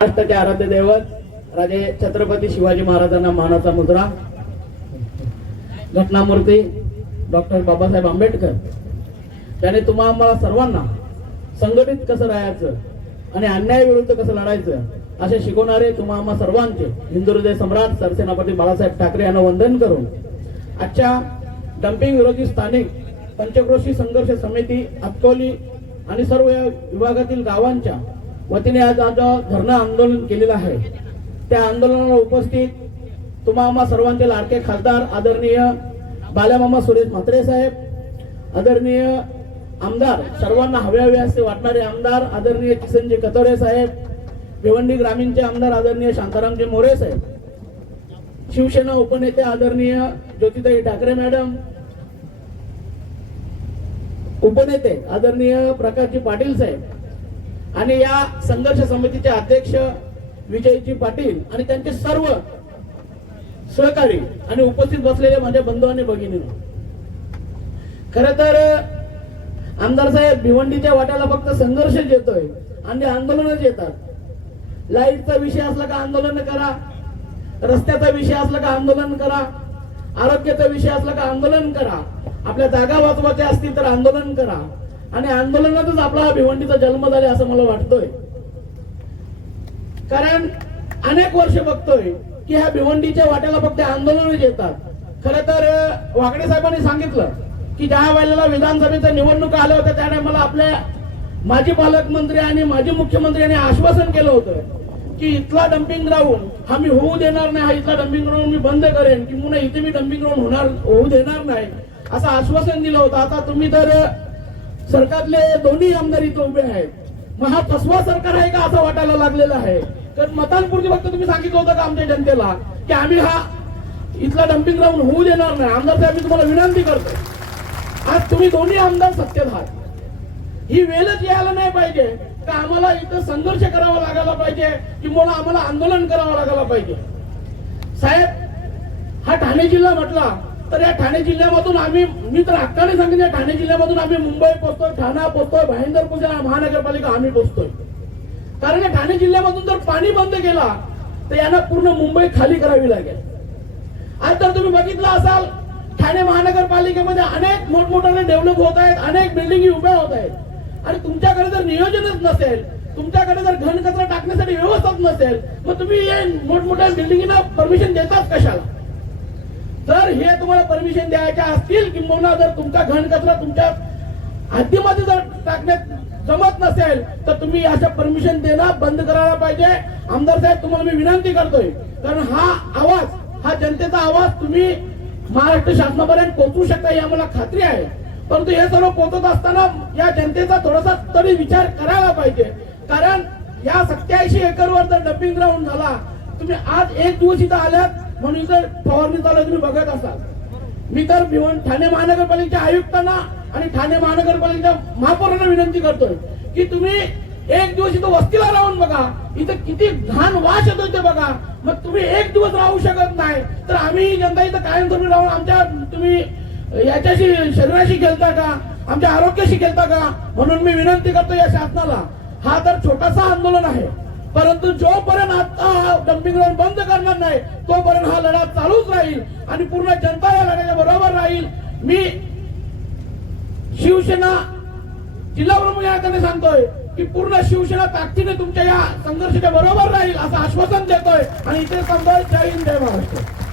महाराष्ट्राचे आराध्य दैवत राजे छत्रपती शिवाजी महाराजांना मानाचा मुद्रा घटनामूर्ती डॉक्टर बाबासाहेब आंबेडकर. त्याने तुम्हाला आम्हाला सर्वांना संघटित कसं राहायचं आणि अन्यायाविरुद्ध कसं लढायचं असे शिकवणारे तुम्हा आम्हा सर्वांचे हिंदू हृदय सम्राट सरसेनापती बाळासाहेब ठाकरे यांना वंदन करून आजच्या डम्पिंग विरोधी स्थानिक पंचक्रोशी संघर्ष समिती अक्कोली आणि सर्व या विभागातील गावांच्या वतीने आज आमचं धरणं आंदोलन केलेलं आहे. त्या आंदोलनाला उपस्थित तुम्हा सर्वांचे लाडके खासदार आदरणीय बाल्यामामा सुरेश म्हात्रे साहेब आदरणीय आमदार सर्वांना हवे हवे असे वाटणारे आमदार आदरणीय किसनजी कतोरे साहेब भिवंडी ग्रामीणचे आमदार आदरणीय शांतारामजी मोरे साहेब शिवसेना उपनेते आदरणीय ज्योतिताई ठाकरे मॅडम उपनेते आदरणीय प्रकाशजी पाटील साहेब आणि या संघर्ष समितीचे अध्यक्ष विजयजी पाटील आणि त्यांचे सर्व सहकारी आणि उपस्थित बसलेले माझ्या बंधू आणि भगिनी. खर तर आमदार साहेब भिवंडीच्या वाट्याला फक्त संघर्षच येतोय आणि आंदोलनच येतात. लाईटचा विषय असला का आंदोलन करा रस्त्याचा विषय असला का आंदोलन करा आरोग्याचा विषय असला का आंदोलन करा आपल्या जागा वाचवायच्या असतील तर आंदोलन करा. आणि आंदोलनातच आपला हा भिवंडीचा जन्म झाले असं मला वाटतोय. कारण अनेक वर्ष बघतोय की ह्या भिवंडीच्या वाट्याला फक्त आंदोलनच येतात. खर तर वाकडे साहेबांनी सांगितलं की ज्या वेळेला विधानसभेच्या निवडणुका आल्या होत्या त्याने मला आपल्या माजी पालकमंत्री आणि माजी मुख्यमंत्री यांनी आश्वासन केलं होतं की इथला डम्पिंग ग्राउंड हा मी होऊ देणार नाही हा इथला डम्पिंग ग्राउंड मी बंद करेन की इथे मी डम्पिंग ग्राउंड होणार होऊ देणार नाही असं आश्वासन दिलं होतं. आता तुम्ही तर सरकारले दोन्ही आमदार इथं उभे आहेत. मग हा फसवा सरकार आहे का असं वाटायला लागलेलं आहे? कारण मतांपूर्वी फक्त तुम्ही सांगितलं होतं का आमच्या जनतेला की आम्ही हा इथला डम्पिंग ग्राउंड होऊ देणार नाही. आमदार साहेब मी तुम्हाला विनंती करतो आज तुम्ही दोन्ही आमदार सत्तेत आहात ही वेळच यायला नाही पाहिजे. का आम्हाला इथं संघर्ष करावा लागायला पाहिजे? किंवा आम्हाला आंदोलन करावं लागायला पाहिजे? साहेब हा ठाणे जिल्हा म्हटला तर या ठाणे जिल्ह्यामधून आम्ही मी तर हक्काने सांगितलं ठाणे जिल्ह्यामधून आम्ही मुंबई पोहोचतोय ठाणा पोचतोय भाईंदर महानगरपालिका आम्ही पोचतोय कारण या ठाणे जिल्ह्यामधून जर पाणी बंद केला तर यांना पूर्ण मुंबई खाली करावी लागेल. आज तर तुम्ही बघितलं असाल ठाणे महानगरपालिकेमध्ये अनेक मोठमोठ्याने डेव्हलप होत आहेत अनेक बिल्डिंगी उभ्या होत आहेत. आणि तुमच्याकडे जर नियोजनच नसेल तुमच्याकडे जर घन कचरा टाकण्यासाठी व्यवस्थाच नसेल मग तुम्ही या मोठमोठ्या बिल्डिंगीना परमिशन देतात कशाला? जर हे तुम्हाला परमिशन द्यायच्या असतील किंबहुना जर तुमचा घन कचरा तुमच्या हद्दीमध्ये जर टाकण्यात जमत नसेल तर तुम्ही अशा परमिशन देणं बंद करायला पाहिजे. आमदार साहेब तुम्हाला मी विनंती करतोय. कारण हा आवाज हा जनतेचा आवाज तुम्ही महाराष्ट्र शासनापर्यंत पोहोचू शकता ही आम्हाला खात्री आहे. परंतु हे सर्व पोहोचत असताना या जनतेचा थोडासा तरी विचार करायला पाहिजे. कारण या सत्याऐंशी एकरवर जर डम्पिंग ग्राउंड झाला तुम्ही आज एक दिवस इथं आल्यात म्हणून इथं फवारणी चालू तुम्ही बघत असाल. मी तर भिवण ठाणे महानगरपालिकेच्या आयुक्तांना आणि ठाणे महानगरपालिकेच्या महापौरांना विनंती करतोय की तुम्ही एक दिवस इथं वस्तीला राहून बघा. इथं किती घाण वास येतो ते बघा. मग तुम्ही एक दिवस राहू शकत नाही. तर आम्ही जनता इथं कायमस्वरूपी राहून आमच्या तुम्ही याच्याशी शरीराशी खेळता का? आमच्या आरोग्याशी खेळता का? म्हणून मी विनंती करतो या शासनाला. हा तर छोटासा आंदोलन आहे. परंतु जोपर्यंत आता डम्पिंग ग्राउंड बंद करणार नाही तोपर्यंत हा लढा चालूच राहील आणि पूर्ण जनता या लढ्याच्या बरोबर राहील. मी शिवसेना जिल्हा प्रमुख या नात्याने सांगतोय की पूर्ण शिवसेना ताकदीने तुमच्या या संघर्षाच्या बरोबर राहील असं आश्वासन देतोय. आणि इथे सांगतोय जय हिंद जय महाराष्ट्र.